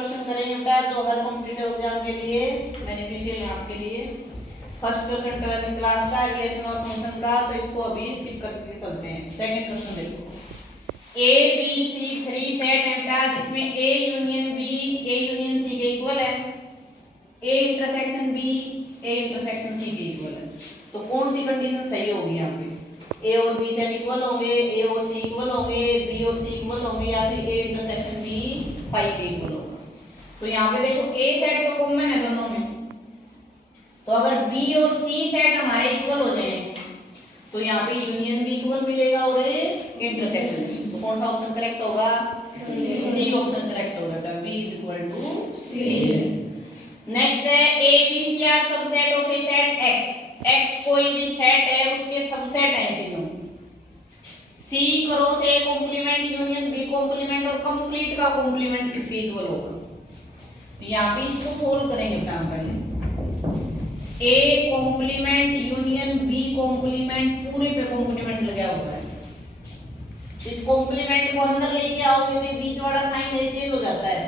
Question करेंगे बेटा जो हर कॉम्पिटिटिव एग्जाम के लिए बेनिफिशियल है आपके लिए। फर्स्ट क्वेश्चन 12th क्लास का रिलेशन और फंक्शन का, तो इसको अभी स्किप करके चलते हैं। सेकंड क्वेश्चन देखो, ए बी सी 3 सेट है बेटा जिसमें ए यूनियन सी के इक्वल है, A intersection B A intersection C के इक्वल है। तो कौन सी कंडीशन सही होगी यहाँ पे? ए और बी सेट इक्वल होंगे, ए और सी इक्वल होंगे, बी और सी इक्वल होंगे, या फिर ए इंटरसेक्शन बी पाई के इक्वल होगा। तो यहाँ पे देखो ए सेट तो कॉमन है दोनों में, तो अगर बी और सी सेट हमारे इक्वल हो जाए तो यहाँ पे यूनियन भी इक्वल मिलेगा और इंटरसेक्शन भी। तो कौन सा ऑप्शन करेक्ट होगा? सी ऑप्शन करेक्ट होगा। B is equal to c. Next है a b c are subset of a set x. X कोई भी सेट है उसके सबसेट है तीनों। C cross a complement union b complement और कंप्लीट का कॉम्प्लीमेंट किसके इक्वल होगा? तो यहाँ पे इसको सोल्व करेंगे बेटा पहले। A complement union b complement, पूरे पे कॉम्प्लीमेंट लगा हुआ है। इस कॉम्प्लीमेंट को अंदर लेके आओगे तो बीच वाला साइन चेंज हो जाता है।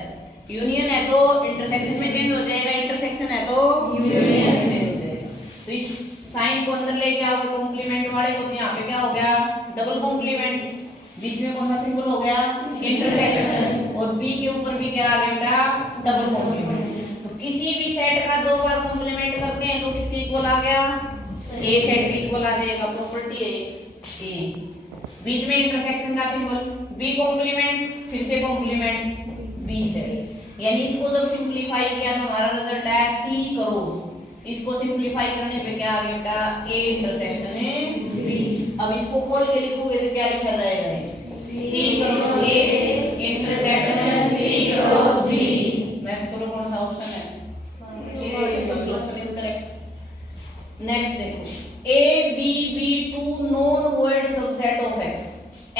यूनियन है तो इंटरसेक्शन में चेंज हो जाएगा, इंटरसेक्शन है तो यूनियन में चेंज हो जाएगा। तो इस साइन को अंदर लेके आओगे कॉम्प्लीमेंट वाले को, यहाँ पे क्या हो गया? Double complement. बीच में कौन सा सिंबल हो गया? इंटरसेक्शन। और बी के ऊपर भी क्या आ गया बेटा? Double complement. तो किसी भी सेट का दो बार कॉम्प्लीमेंट करते हैं तो किसके इक्वल आ गया? ए सेट के इक्वल आ जाएगा। प्रॉपर्टी है ए। बीच में इंटरसेक्शन का सिंबल, बी कॉम्प्लीमेंट फिर से कॉम्प्लीमेंट बी सेट। यानी इसको जब सिंपलीफाई किया तो हमारा रिजल्ट आया सी क्रॉस। इसको सिंपलीफाई करने पे क्या आ गया बेटा? A intersection b. अब इसको खोल के लिखोगे तो क्या लिखा जाएगा? C cross a intersection c cross b. Match करो कौन सा ऑप्शन है? First option is correct. Next देखो, a b b two non void subset of x.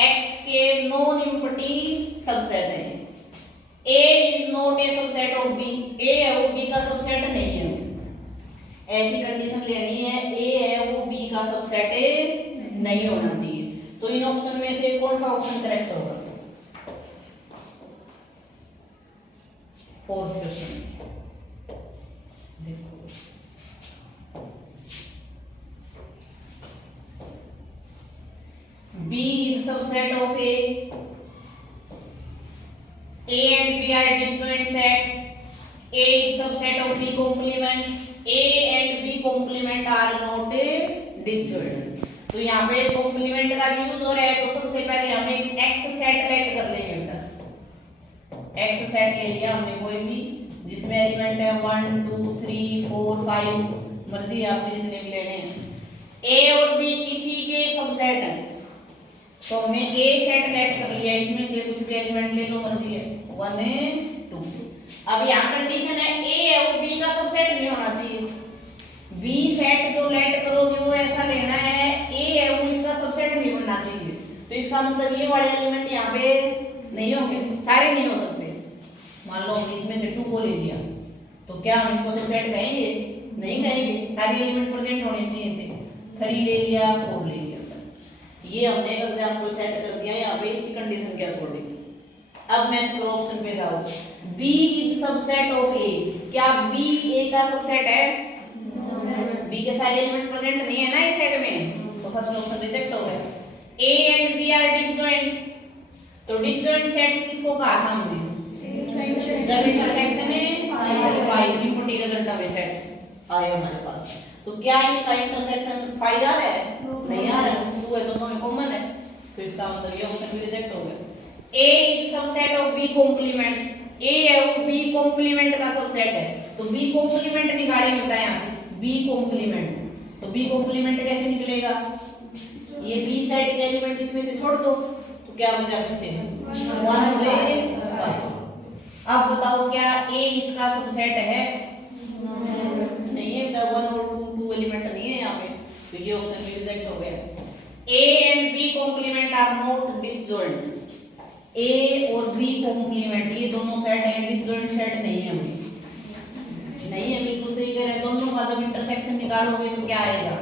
X के नॉन एम्प्टी सबसेट है। A is not a subset of B. A है वो B का सबसेट नहीं है। ऐसी कंडीशन लेनी है, A है वो B का सबसेट नहीं होना चाहिए। तो इन ऑप्शन में से कौन सा ऑप्शन करेक्ट होगा? फोर्थ क्वेश्चन देखो, B is subset of A. A and B are disjoint set. A is subset of B complement. A and B complement are not disjoint. तो यहाँ पे complement का यूज हो रहा है तो सबसे पहले हम एक X सेट लेट कर लेंगे बेटा। X सेट ले लिया हमने कोई भी जिसमें एलिमेंट है 1 2 3 4 5, मर्जी आपके जितने भी लेने हैं। A और B इसी के सबसेट हैं तो हमने ए सेट लेट कर लिया, इसमें से कुछ भी एलिमेंट ले लो, मर्जी है 1 2। अब यहाँ कंडीशन है ए है वो बी का सबसेट नहीं होना चाहिए। बी सेट जो लेट करोगे वो ऐसा लेना है, ए है वो इसका सबसेट नहीं बनना चाहिए। तो इसका मतलब ये वाले एलिमेंट यहाँ पे नहीं होंगे, सारे नहीं हो सकते। मान लो इसमें से 2 को ले लिया तो क्या हम इसको सबसेट कहेंगे? नहीं कहेंगे, सारे एलिमेंट प्रेजेंट होने चाहिए थे। 3 ले लिया 4 ले लिया, ये हमने एक एग्जांपल सेट कर दिया यहाँ पे इसकी कंडीशन के अकॉर्डिंग। अब मैच करो ऑप्शन पे जाओ। B is subset of A। क्या B A का सबसेट है? B के सारे एलिमेंट प्रेजेंट नहीं है ना ये सेट में, तो फर्स्ट ऑप्शन रिजेक्ट हो गया। A and B are disjoint. तो डिसजॉइंट सेट किसको कहा था हमने? जब इंटरसेक्शन है 5 इनपुट रिजल्ट में सेट आया हमारे पास। तो क्या इनका इंटरसेक्शन 5 आ रहा है? नहीं आ रहा है, 2 है दोनों में कॉमन है। तो इसका मतलब ये ऑप्शन भी रिजेक्ट हो गया। A is subset of B complement. A है वो B कॉम्प्लीमेंट का सबसेट है, तो B कॉम्प्लीमेंट निकालेंगे बेटा यहाँ से B कॉम्प्लीमेंट। तो B कॉम्प्लीमेंट कैसे निकलेगा? ये B सेट के एलिमेंट इसमें से छोड़ दो तो क्या बचा पीछे? 1 और 5। अब बताओ क्या A इसका सबसेट है? नहीं है बेटा, 1 और 2 एलिमेंट नहीं है यहाँ पे, तो ये ऑप्शन भी रिजेक्ट हो गया। A and B complement are not disjoint। A और B complement ये दोनों सेट है, डिसजॉइंट सेट नहीं है हमें, नहीं है, बिल्कुल सही कह रहे हैं। दोनों का जब इंटरसेक्शन निकालोगे तो क्या आएगा?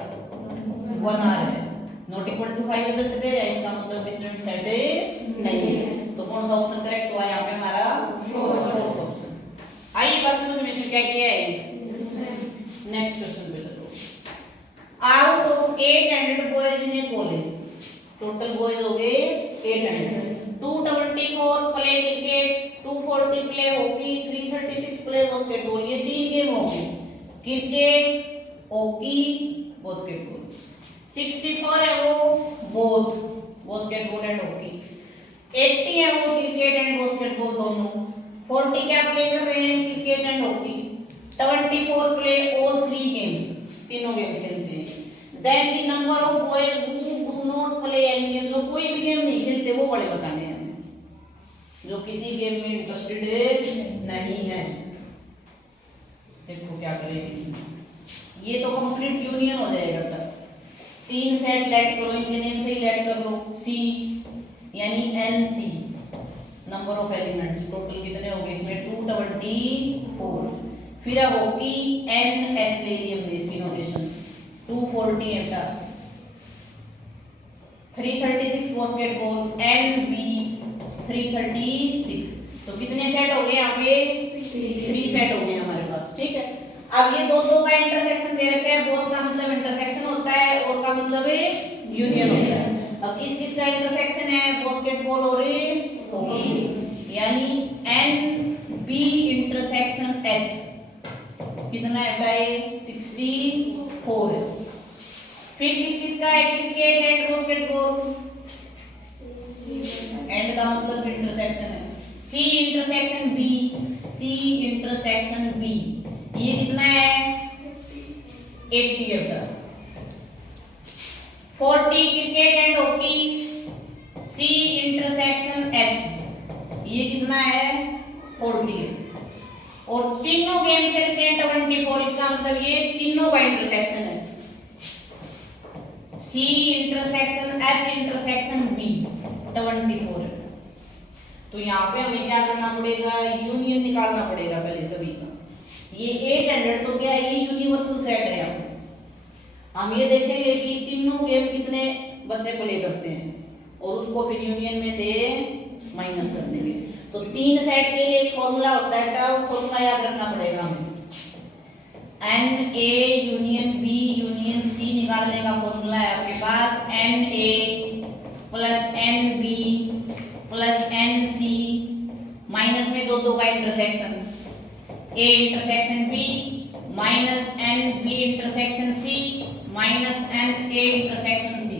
1 आ रहा है, नॉट इक्वल टू 5 रिजल्ट दे रहा है, इसका मतलब डिसजॉइंट सेट नहीं है। तो कौन सा ऑप्शन करेक्ट हुआ यहाँ पे हमारा? Fourth option. 800 224 play cricket 240 play hockey 336 play basketball ये 3 गेम हो गए क्रिकेट हॉकी बास्केटबॉल 64 है वो बोथ बास्केटबॉल एंड हॉकी 80 है वो क्रिकेट एंड बास्केटबॉल दोनों 40 क्या प्ले कर रहे हैं cricket and hockey 24 play all 3 games तीनों गेम खेलते हैं then the number of boys who do not play any game जो कोई भी गेम नहीं खेलते वो बड़े बताने हैं हमें जो किसी गेम में इंटरेस्टेड नहीं है देखो क्या करें किसी ये तो कंप्लीट यूनियन हो जाएगा तब 3 सेट लेट करो इनके नेम से ही लेट कर लो सी यानी NC number of elements total कितने हो गए इसमें 224 फिर अब हॉकी NH ले ली हमने इसकी नोटेशन 240 एटा 336 बास्केटबॉल NB 336 तो कितने सेट हो गए यहाँ पे 3 सेट हो गए हमारे पास ठीक है अब ये दो का इंटरसेक्शन दे रखे हैं बोथ का मतलब इंटरसेक्शन होता है और का मतलब यूनियन होता है अब किस किस का इंटरसेक्शन है बास्केटबॉल और हॉकी यानी NB इंटरसेक्शन H कितना है भाई 64 है फिर किस किस का है क्रिकेट एंड बास्केटबॉल एंड का मतलब इंटरसेक्शन है C intersection B C intersection B ये कितना है 80 है 40 cricket and hockey C intersection H ये कितना है 40 और तीनों गेम खेलते हैं 24 इसका मतलब ये तीनों का इंटरसेक्शन है C intersection H intersection B 24 है तो यहाँ पे हमें क्या करना पड़ेगा यूनियन निकालना पड़ेगा पहले सभी का ये 800 तो क्या है ये यूनिवर्सल सेट है यहाँ हम ये देखेंगे कि तीनों गेम कितने बच्चे प्ले करते हैं और उसको फिर यूनियन में से माइनस कर देंगे तो 3 सेट के लिए एक फॉर्मूला होता है टर्म फॉर्मूला याद रखना पड़ेगा हमें NA union B union C निकालने का फॉर्मूला है आपके पास NA plus NB plus NC minus में दो का intersection A intersection B minus NB intersection C minus NA intersection C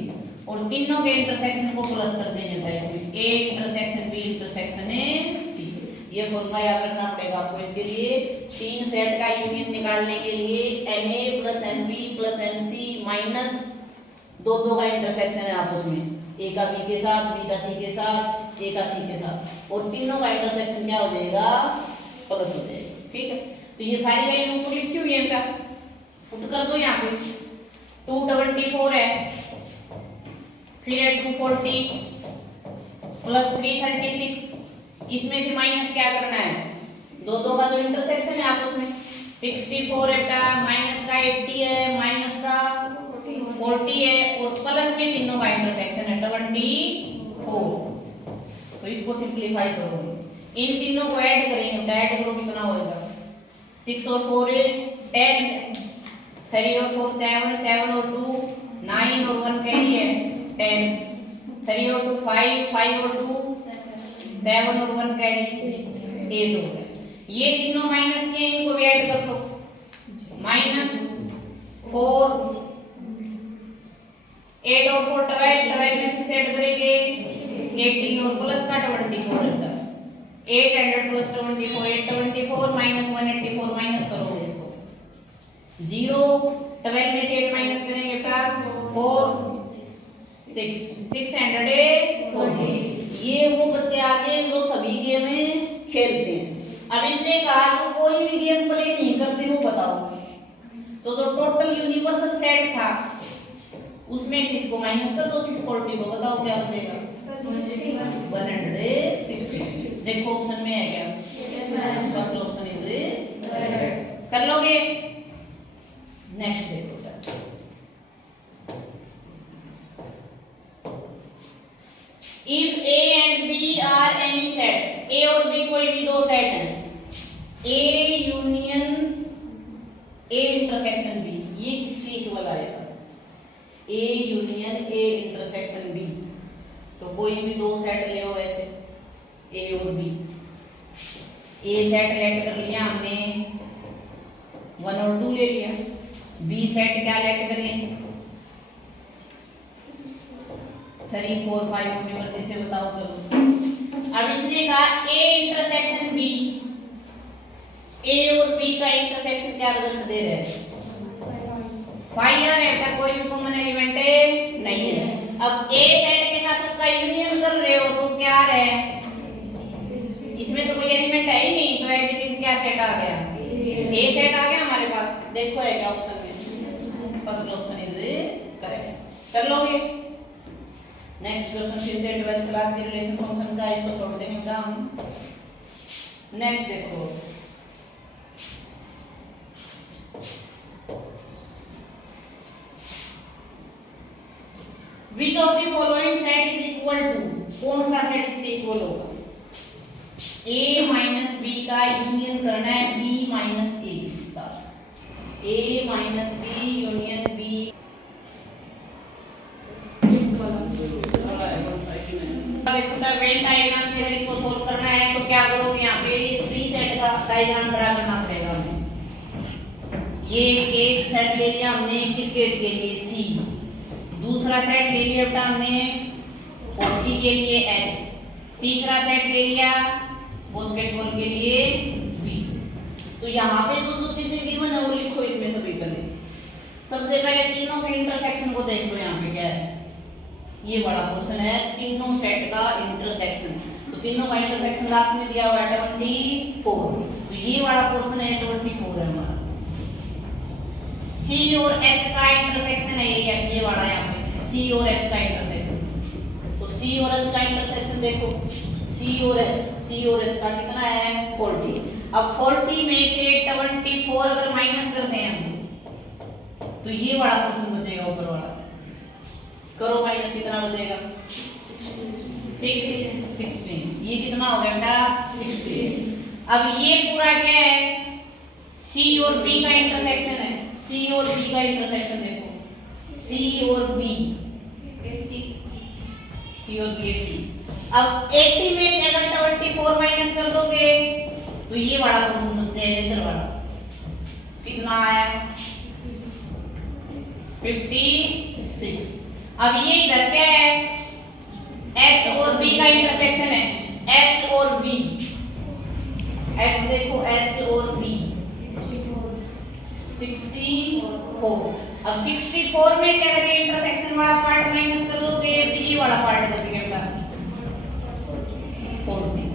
और तीनों के इंटरसेक्शन को प्लस कर देंगे था इसमें A intersection B intersection C ये फॉर्मूला याद रखना पड़ेगा आपको इसके लिए 3 सेट का यूनियन निकालने के लिए NA plus NB plus NC minus दो का इंटरसेक्शन है आपस में A का B के साथ B का C के साथ A का C के साथ और तीनों का इंटरसेक्शन क्या हो जाएगा प्लस हो जाएगा ठीक है तो ये सारी वैल्यू को लिखी हुई है इनका पुट कर दो यहाँ पे 224 है फिर है 240 प्लस 336 इसमें से माइनस क्या करना है दो का जो इंटरसेक्शन है आपस में 64 है माइनस का 80 है माइनस का 40 है और प्लस में तीनों का इंटरसेक्शन है 24 तो इसको सिंपलीफाई करोगे इन तीनों को ऐड करेंगे ऐड करो कितना होगा 6 और 4 10 3 और 4 7 7 और 2 9 और 1 कैरी है 10 3 और 2 5 5 और 2 7 और 1 कैरी 8 हो गया ये तीनों माइनस के इनको भी ऐड कर लो माइनस 4 8 और 4 12 में से सेट करेंगे 18 और प्लस का 24 रहता है 800 प्लस 24 824 माइनस 184 माइनस करोगे इसको 0 12 में से 8 माइनस करेंगे बेटा 4 640 ये वो बच्चे आगे जो सभी गेम खेलते हैं अब इसने कहा जो कोई भी गेम प्ले नहीं करते वो बताओ तो जो टोटल यूनिवर्सल सेट था उसमें से इसको माइनस कर दो 640 को बताओ क्या बचेगा 160 देखो ऑप्शन में है क्या फर्स्ट ऑप्शन इज कर लोगे नेक्स्ट देखो if A and B are any sets A और B कोई भी दो सेट हैं A union A intersection B ये किसके इक्वल आएगा A union A intersection B तो कोई भी दो सेट ले हो वैसे ए और बी। ए सेट लेट कर लिया हमने 1 और 2 ले लिया। बी सेट क्या लेट करें 3 4 5 अपनी मर्जी से बताओ चलो। अब इसने कहा ए इंटरसेक्शन बी, ए और बी का इंटरसेक्शन क्या रिजल्ट दे रहे हैं फाइव या बेटा कोई भी कॉमन एलिमेंट नहीं है। अब ए सेट के साथ उसका यूनियन कर रहे हो तो क्या है इसमें तो कोई एलिमेंट है ही नहीं, तो एज इट इज क्या सेट आ गया ए सेट आ गया हमारे पास। देखो है क्या ऑप्शन में, फर्स्ट ऑप्शन इज करेक्ट। कर लोगे। नेक्स्ट क्वेश्चन फिर से 12th क्लास के रिलेशन फंक्शन का, इसको छोड़ देंगे बेटा हम। नेक्स्ट देखो Which of the following set is equal to, कौन सा सेट इसके इक्वल होगा? A माइनस बी का यूनियन करना है B माइनस ए के साथ। A minus B union B Venn diagram से इसको सोल्व करना है तो क्या करोगे यहाँ पे 3 सेट का डायग्राम ड्रा करना पड़ेगा हमें। ये एक सेट ले लिया हमने क्रिकेट के लिए C, दूसरा सेट ले लिया बेटा हमने हॉकी के लिए H, तीसरा सेट ले लिया बास्केटबॉल के लिए B। तो यहाँ पे जो दो चीजें गिवन है वो लिखो इसमें सभी पहले। सबसे पहले तीनों के इंटरसेक्शन को देख लो यहाँ पे क्या है, ये बड़ा क्वेश्चन है तीनों सेट का इंटरसेक्शन। तो तीनों का इंटरसेक्शन लास्ट में दिया हुआ है 24, तो ये बड़ा क्वेश्चन है 24 है हमारा। C और H का इंटरसेक्शन है ये वाला यहाँ पे C और H का इंटरसेक्शन। तो C और H का इंटरसेक्शन देखो C और H का कितना है 40। अब 40 में से 24 अगर माइनस कर दें हम तो ये बड़ा क्वेश्चन बचेगा ऊपर वाला। करो माइनस कितना बचेगा 16, ये कितना हो गया बेटा 16। अब ये पूरा क्या है C और B का इंटरसेक्शन है, C और B का इंटरसेक्शन देखो C और B 80। अब 80 में से अगर 24 माइनस कर दोगे तो ये बड़ा क्वेश्चन बच जाएगा इधर वाला कितना आया 56। अब ये इधर क्या है H और B का इंटरसेक्शन है, H और B, H देखो H और B 64। अब 64 में से अगर ये इंटरसेक्शन वाला पार्ट माइनस कर दोगे तो ये वाला पार्ट बच गया 40।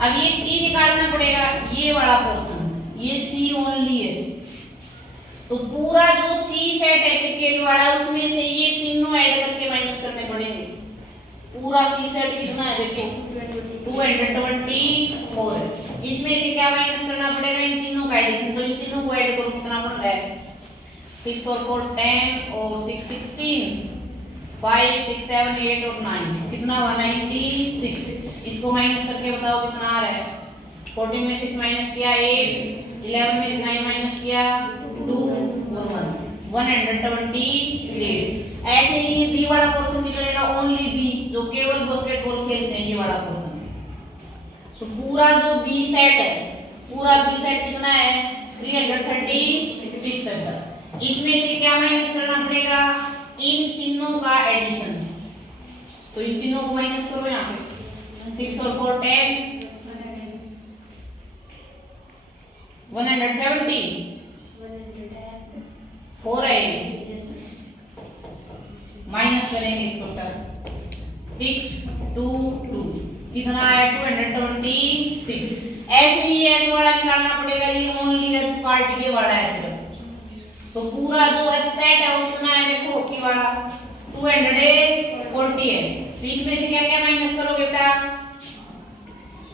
अब ये C निकालना पड़ेगा, ये वाला पोर्शन ये C ओनली है। तो पूरा जो C सेट है क्रिकेट वाला उसमें से ये तीनों ऐड करके माइनस करने पड़ेंगे। पूरा C सेट कितना है देखो 224 है, इसमें से क्या माइनस करना पड़ेगा इन तीनों का एडिशन। तो इन तीनों को ऐड करो कितना बन रहा है 6 और 4 10 और 6 16 5 6 7 8 और 9 कितना 196। इसको माइनस करके बताओ कितना आ रहा है 14 में 6 माइनस किया 8, 11 में से 9 माइनस किया 2 और 1 128। ऐसे ही बी वाला पोर्शन निकलेगा ओनली बी जो केवल बास्केटबॉल खेलते हैं ये वाला पोर्शन। तो पूरा जो बी सेट है पूरा बी सेट कितना है 336 है। इसमें से क्या माइनस करना पड़ेगा इन तीनों का एडिशन। तो इन तीनों को माइनस करो यहाँ पे 6 और 4 10 170 4 है माइनस करेंगे इसको 6 2 2 कितना है 226। ऐसे ही एच वाला निकालना पड़ेगा, ये ओनली एच पार्ट ये वाला है सिर्फ। तो पूरा जो एच सेट है वो कितना है देखो की वाला 240 है। तो इसमें से क्या क्या माइनस करोगे बेटा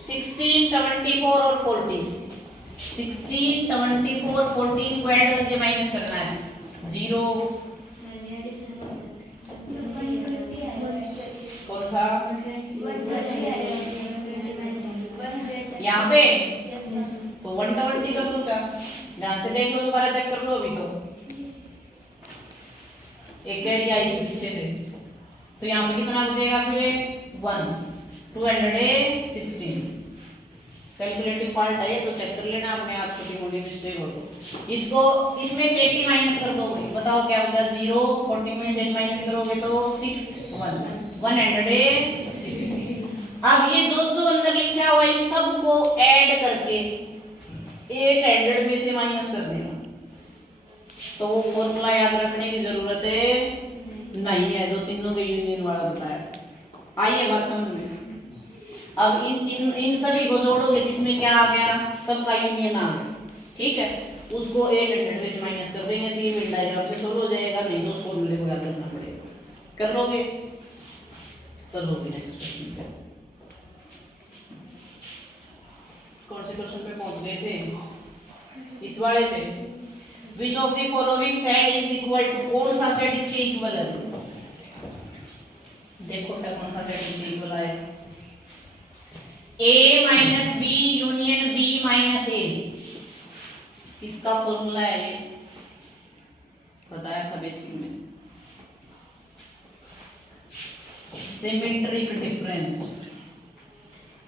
16 24 और 14 16 24 14 को ऐड करके माइनस करना है 0 कौन सा यहाँ पे तो 120 का क्या ध्यान से देख लो दोबारा चेक कर लो। अभी तो एक कैरी आई पीछे से तो यहाँ पे कितना बचेगा फिर 1 216। कैलकुलेटिव पार्ट है तो चेक कर लेना अपने आप, छोटी मोटी मिस्टेक हो तो। इसको इसमें से 80 माइनस कर दो, बताओ क्या बचा 0। 40 में से 80 माइनस करोगे तो 6 160। अब ये जो जो अंदर लिखा हुआ है सबको ऐड करके 800 में से माइनस कर देना, तो वो फॉर्मूला याद रखने की जरूरत है नहीं है, जो तीनों के यूनियन वाला बताया। आइए बात समझ में। अब इन सभी को जोड़ोगे जिसमें क्या आ गया, सबका यूनियन आ गया, ठीक है। उसको 800 में से माइनस कर देंगे तो ये मिल जाएगा, से सोल्व हो जाएगा, नहीं तो फॉर्मूले को याद रखना पड़ेगा। कर लोगे? चलो नेक्स्ट क्वेश्चन पे। कौन से क्वेश्चन पे पहुंच गए थे? इस वाले पे। Which of the following set is equal to, कौन सा सेट इसके इक्वल है? देखो क्या कौन सा सेट इसके इक्वल है। A minus B union b minus a, किसका फॉर्मूला है ये? बताया था बेसिक में। सिमेट्रिक डिफरेंस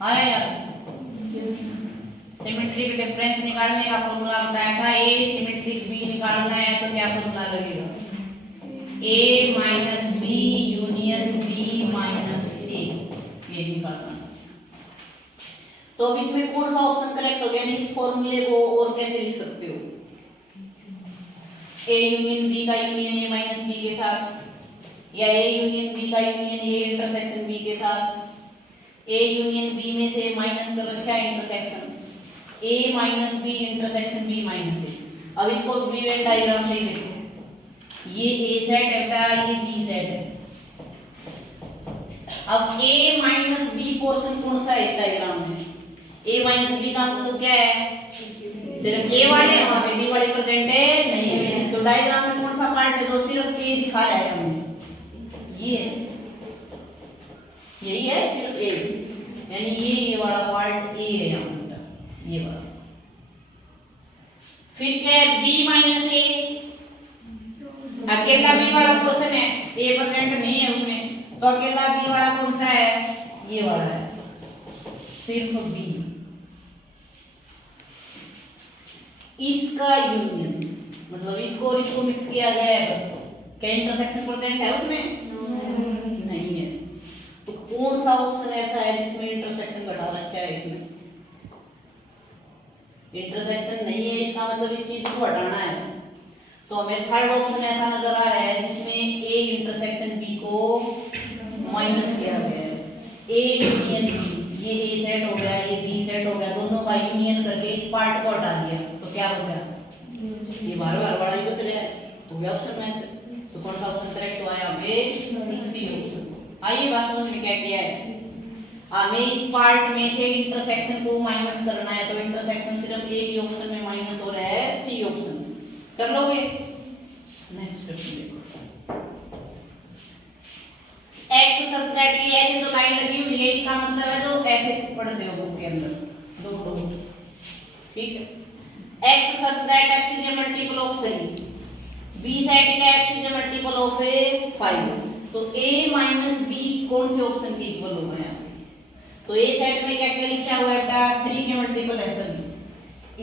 आया यार। सिमेट्रिक डिफरेंस निकालने का फॉर्मूला बताया था। ए सिमेट्रिक बी निकालना है तो क्या फॉर्मूला लगेगा? A minus B union b minus a, ये निकालना। तो अब इसमें कौन सा ऑप्शन करेक्ट हो गया? इस फॉर्मूले को और कैसे लिख सकते हो? ए यूनियन बी का यूनियन ए माइनस बी के साथ, या ए यूनियन बी का यूनियन ए इंटरसेक्शन बी के साथ। ए यूनियन बी में से माइनस कर रखा है intersection a minus b intersection b minus a. अब इसको वी वेन डायग्राम से ही देखो, ये ए सेट है, ये बी सेट है। अब ए माइनस बी पोर्शन कौन सा है इस डायग्राम में? ए माइनस बी का मतलब क्या है? सिर्फ ए वाले, वहां पे बी वाले प्रेजेंट है नहीं है। तो डायग्राम में कौन सा पार्ट है जो सिर्फ ए दिखा रहा है हमें? ये यही है, सिर्फ ए, यानी ये वाला पार्ट ए है यहाँ पर, ये वाला। फिर क्या है? बी माइनस ए, अकेला बी वाला पोर्शन है, ए प्रेजेंट नहीं है उसमें, तो अकेला बी वाला कौन सा है? ये वाला है, सिर्फ बी। इसका यूनियन मतलब इसको और इसको मिक्स किया गया है बस। क्या इंटरसेक्शन प्रेजेंट है उसमें? नहीं है। तो कौन सा ऑप्शन ऐसा है जिसमें इंटरसेक्शन घटा रखा है? इसमें इंटरसेक्शन नहीं है, इसका मतलब इस चीज को हटाना है। तो हमें थर्ड ऑप्शन ऐसा नजर आ रहा है जिसमें ए इंटरसेक्शन बी को माइनस किया गया है। ए यूनियन बी, ये ए सेट हो गया, ये बी सेट हो गया, दोनों का यूनियन करके इस पार्ट को हटा दिया, तो क्या बचा? ये बार बार बड़ा ही बच गया, तो गया ऑप्शन में। तो कौन सा ऑप्शन करेक्ट हुआ यहाँ पे? C option. आइए बात समझ में क्या किया है। हमें इस पार्ट में से इंटरसेक्शन को माइनस करना है, तो इंटरसेक्शन सिर्फ एक ही ऑप्शन में माइनस हो रहा है, सी ऑप्शन। कर लोगे? नेक्स्ट क्वेश्चन देखो। x सच दैट, ये ऐसे जो लाइन लगी हुई है इसका मतलब है जो ऐसे पढ़ते हो बुक के अंदर दो डॉट, ठीक है। x such that x is a multiple of 3, b set का x is a multiple of 5, तो a माइनस b कौन से ऑप्शन के इक्वल होगा यहाँ? तो a सेट में क्या क्या लिखा हुआ है बेटा? 3 के मल्टीपल है सभी।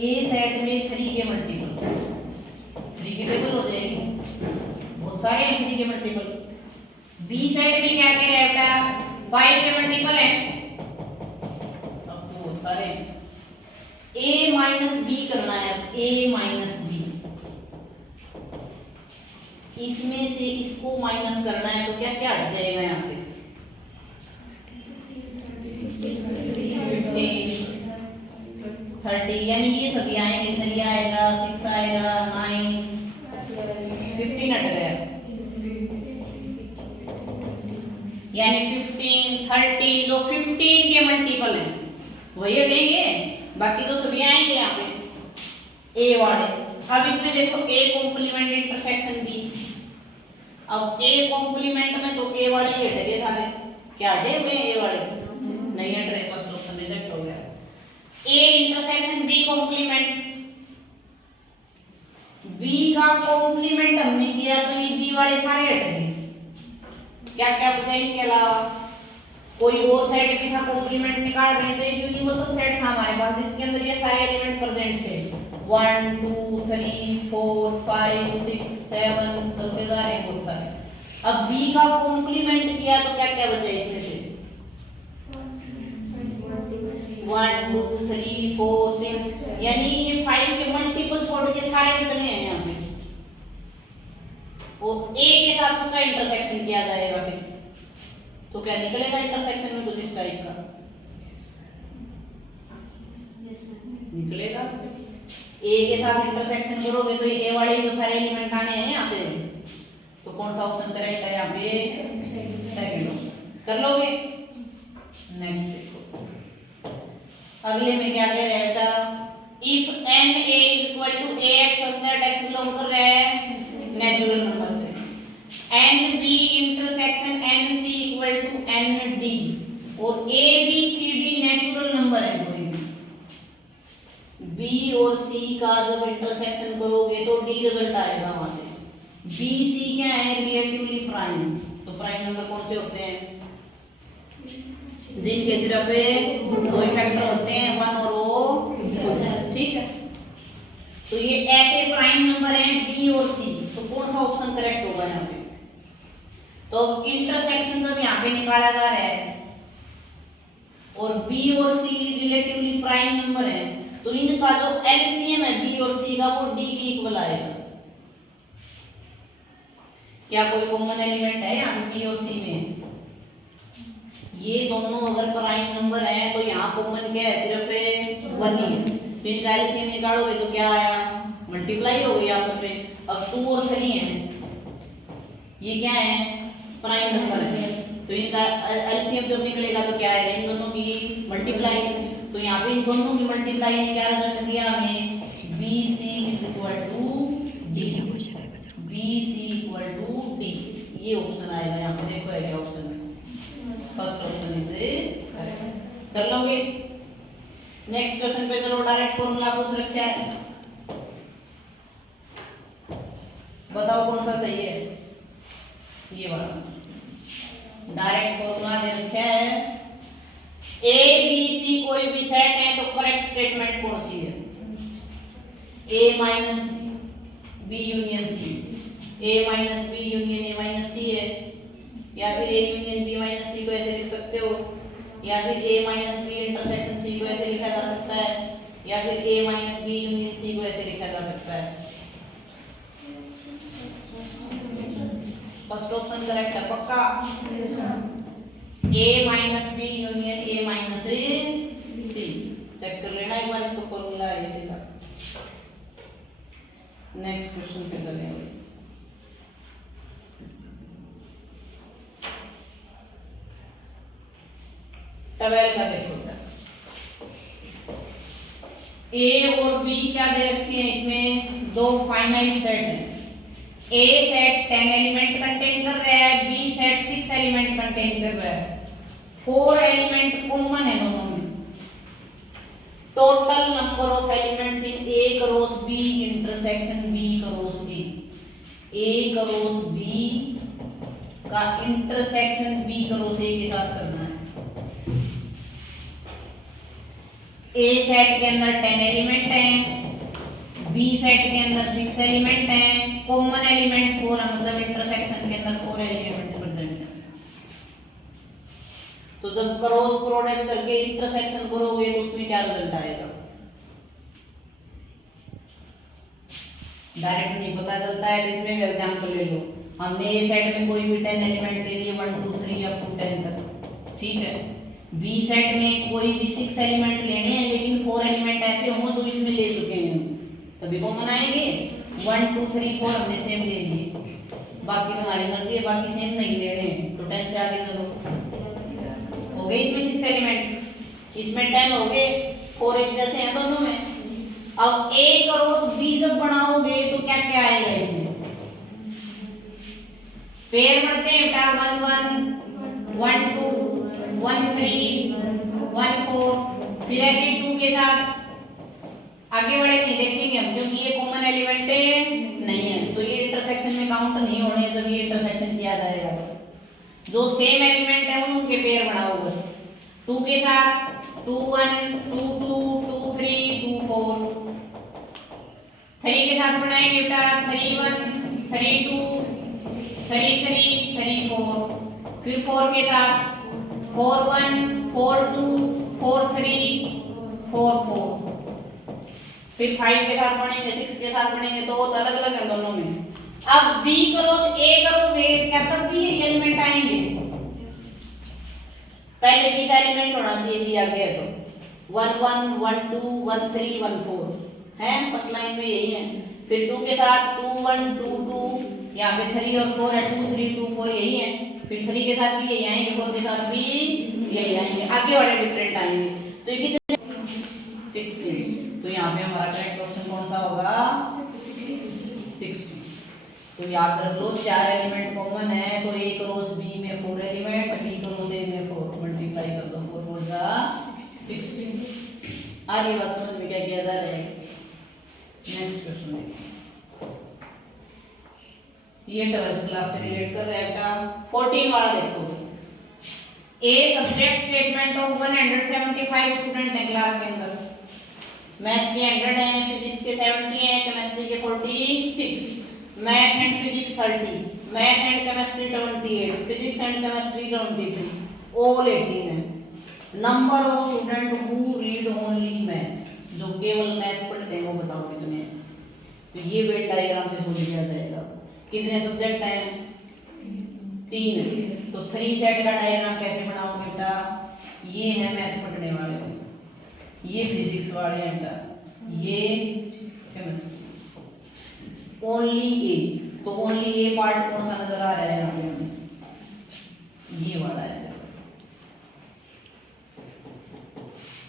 a सेट में 3 के मल्टीपल, 3 के टेबल हो जाएगी, बहुत सारे हैं 3 के मल्टीपल। बी सेट में क्या कह रहा है बेटा? 5 के मल्टीपल है, अब तो बहुत सारे। a माइनस बी करना है, a माइनस बी, इसमें से इसको माइनस करना है, तो क्या क्या हट जाएगा यहाँ से? 15 30, यानी ये सभी आएंगे, 3 आएगा, 6 आएगा, 9 15 हट गया, यानी 15 30 जो 15 के मल्टीपल है वही हटेंगे, बाकी तो सभी आएंगे यहाँ पे ए वाले। अब इसमें देखो ए कॉम्प्लीमेंट इंटरसेक्शन बी, अब ए कॉम्प्लीमेंट में तो ए वाले ही हट गए सारे, क्या हटे हुए ए वाले? नहीं हट रहे, फर्स्ट ऑप्शन रिजेक्ट हो गया। A intersection B complement, B का कॉम्प्लीमेंट हमने किया तो ये बी वाले सारे हट गए, क्या क्या बचा? कोई और सेट भी था कॉम्प्लीमेंट निकाल रहे थे, यूनिवर्सल सेट था हमारे पास जिसके अंदर ये सारे एलिमेंट प्रेजेंट थे 1 2 3 4 5 6 7 चलते जा रहे हैं बहुत सारे। अब बी का कॉम्प्लीमेंट किया तो क्या क्या बचा इसमें से 1 2 3 4 6 यानी ये 5 के मल्टीपल छोड़ के सारे बचने हैं यहाँ पे और ए के साथ उसका इंटरसेक्शन किया जाएगा फिर तो क्या निकलेगा इंटरसेक्शन में कुछ इस टाइप का निकलेगा। ए के साथ इंटरसेक्शन करोगे तो ए वाले जो सारे एलिमेंट आने हैं यहाँ से तो कौन सा ऑप्शन करेक्ट है यहाँ पे सेकंड ऑप्शन कर लोगे। नेक्स्ट देखो अगले में क्या कह रहे हैं बेटा if n a equal to ax such that x belong कर रहा है नेचुरल नंबर से n b intersection n c equal to n d और a b c d natural number है कोई b और c का जब इंटरसेक्शन करोगे तो d रिजल्ट आएगा वहां से b c क्या है रिलेटिवली प्राइम तो प्राइम नंबर कौन से होते हैं जिनके सिर्फ दो फैक्टर होते हैं 1 और o ठीक है। तो ये ऐसे प्राइम नंबर हैं b और c तो कौन सा ऑप्शन करेक्ट होगा यहाँ पे तो इंटरसेक्शन जब यहाँ पे निकाला जा रहा है और b और c रिलेटिवली प्राइम नंबर है तो इनका जो एलसीएम है b और c का वो d के इक्वल आएगा। क्या कोई कॉमन एलिमेंट है यहाँ पे b और c में ये दोनों अगर प्राइम नंबर हैं तो यहाँ कॉमन क्या है सिर्फ 1 ही है तो इनका एलसीएम निकालोगे तो क्या आया मल्टीप्लाई हो गई आपस में। अब 2 और 3 है ये क्या है प्राइम नंबर है तो इनका एलसीएम जब निकलेगा तो क्या आएगा इन दोनों की मल्टीप्लाई तो यहाँ पे इन दोनों की मल्टीप्लाई ने क्या रिजल्ट दिया हमें BC equal to D BC equal to D ये ऑप्शन आएगा यहाँ पे देखो है क्या ऑप्शन फर्स्ट ऑप्शन इसे कर लोगे। नेक्स्ट क्वेश्चन पे चलो डायरेक्ट फॉर्मूला पूछ रखा है बताओ कौन सा सही है ये वाला डायरेक्ट फॉर्मूला दे रखा है ए बी सी कोई भी सेट है तो करेक्ट स्टेटमेंट कौन सी है a minus B union c a minus B union a minus c है या फिर a union b minus c को ऐसे लिख सकते हो या फिर a minus b intersection c को ऐसे लिखा जा सकता है या फिर a minus B union c को ऐसे लिखा जा सकता है। फर्स्ट ऑप्शन करेक्ट है पक्का a minus B union a minus C check कर लेना एक बार इसको फॉर्मूला है इसी का। नेक्स्ट क्वेश्चन पे चलेंगे टवेल का देखो ए और बी क्या दे रखी है इसमें दो फाइनाइट सेट है ए सेट 10 एलिमेंट कंटेन कर रहा है बी सेट 6 एलिमेंट कंटेन कर रहा है 4 एलिमेंट कॉमन है दोनों में total number of elements in A cross B intersection B cross A cross B का इंटरसेक्शन बी क्रॉस ए के साथ करना है। ए सेट के अंदर 10 एलिमेंट हैं बी सेट के अंदर 6 एलिमेंट हैं कॉमन एलिमेंट 4 है मतलब इंटरसेक्शन के अंदर 4 एलिमेंट प्रेजेंट है। तो जब क्रॉस प्रोडक्ट करके इंटरसेक्शन करोगे तो उसमें क्या रिजल्ट आएगा डायरेक्ट नहीं पता चलता है तो इसमें एग्जांपल ले लो हमने ए सेट में कोई भी 10 एलिमेंट ले लिए 1 2 3 अप टू 10 तक ठीक है बी सेट में कोई भी 6 एलिमेंट लेने हैं लेकिन 4 एलिमेंट ऐसे हों जो इसमें ले चुके हैं तभी कॉमन आएंगे 1 2 3 4 हमने सेम ले लिए बाकी तुम्हारी मर्जी है बाकी सेम नहीं लेने तो 10 से आगे चलो हो गए इसमें 6 एलिमेंट इसमें 10 हो गए 4 एक जैसे हैं दोनों में। अब ए क्रॉस बी जब बनाओगे तो क्या क्या आएगा इसमें पेयर बढ़ते हैं बेटा 1 1 1 2 1 3 1 4 फिर ऐसे ही 2 के साथ आगे बढ़े नहीं देखेंगे हम क्योंकि ये कॉमन एलिमेंट नहीं है तो ये इंटरसेक्शन में काउंट नहीं होने जब ये इंटरसेक्शन किया जाएगा जो सेम एलिमेंट है उनके पेयर बनाओ बस 2 के साथ 2 1 2 2 2 3 2 4। 3 के साथ बनाएंगे बेटा 3 1 3 2 3 3 3 4। फिर 4 के साथ 4 1 4 2 4 3 4 4। फिर 5 के साथ पढ़ेंगे, 6 के साथ पढ़ेंगे, तो अलग अलग है दोनों में। अब बी क्रॉस ए करोगे क्या तब भी ये एलिमेंट आएंगे? पहले बी का एलिमेंट होना चाहिए, बी आ गया तो 1 1 1 2 1 3 1 4 है, फर्स्ट लाइन में यही है। फिर 2 के साथ 2 1 2 2, यहाँ पे 3 और 4 है, 2 3 2 4 यही है। फिर 3 के साथ भी यही आएंगे, 4 के साथ भी यही आएंगे, आगे वाले डिफरेंट आएंगे। तो ये कितने 16। तो यहाँ पे हमारा करेक्ट ऑप्शन कौन सा होगा? 16। तो याद रख लो 4 एलिमेंट कॉमन है, तो ए क्रॉस बी में 4 एलिमेंट, बी क्रॉस ए में 4, मल्टीप्लाई कर दो 4 4 जा 16। आगे बात समझ में क्या किया जा रहा है? नेक्स्ट क्वेश्चन देखो, ये 12th क्लास से रिलेट कर रहा है बेटा। 14 वाला देखो, a subject statement of 175 student है क्लास के अंदर। मैथ के 100 है, फिजिक्स के 70 है, केमिस्ट्री के 46, math and physics 30, math and chemistry 28, physics and chemistry 23, all 18 है। Number of student who read only math, जो केवल मैथ पढ़ते हैं वो बताओ कितने हैं? तो ये वेट डायग्राम से सोच लिया जाएगा। कितने सब्जेक्ट हैं? 3 है। तो 3 सेट का डायग्राम कैसे बनाओगे बेटा? ये है मैथ पढ़ने वाले, ये फिजिक्स वाले हैं, ये केमिस्ट्री। ओनली ए, तो ओनली ए पार्ट कौन सा नजर आ रहा है यहाँ पे हमें? ये वाला है।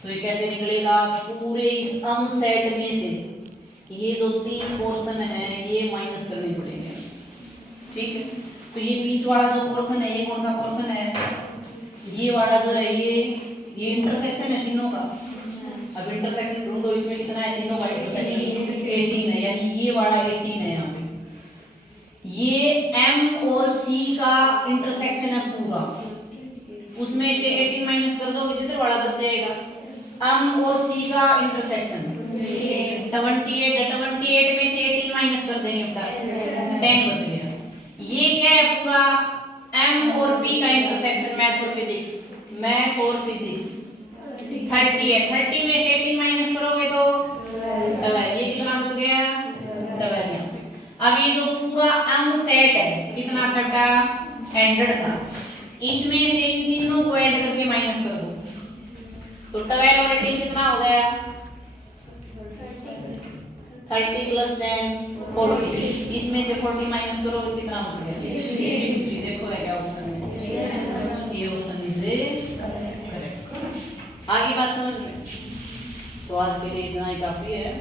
तो ये कैसे निकलेगा? पूरे इस अम सेट में से ये जो 3 पोर्शन है ये माइनस करने पड़ेंगे, ठीक है? तो ये बीच वाला जो पोर्शन है ये कौन सा पोर्शन है? ये वाला जो है ये इंटरसेक्शन है तीनों का। अब इंटरसेक्शन ढूंढो, इसमें कितना है? तीनों का इंटरसेक्शन 18 है, यानी ये वाला 18 है यहाँ पे। ये M और C का इंटरसेक्शन है पूरा, उसमें से 18 माइनस कर दोगे कितने वाला बच जाएगा? M और C का इंटरसेक्शन 28 है, 28 में से 18 माइनस कर देंगे बेटा 10 बच गया। ये क्या है? पूरा M और B का इंटरसेक्शन, मैथ और फिजिक्स, मैथ और फिजिक्स 30 है, 30 में से 18 माइनस करोगे तो 12, ये कितना बच गया? 12 यहाँ पे। अब ये जो पूरा M सेट है कितना था बेटा? 100 था, इसमें से इन तीनों को ऐड करके माइनस कर दो, तो 12 और 18 कितना हो गया? 30 प्लस 10 40, इसमें से 40 माइनस करोगे कितना बच गया? 60। देखो है क्या ऑप्शन में? ये ऑप्शन इज करेक्ट। आगे बात समझ में? तो आज के लिए इतना ही काफी है।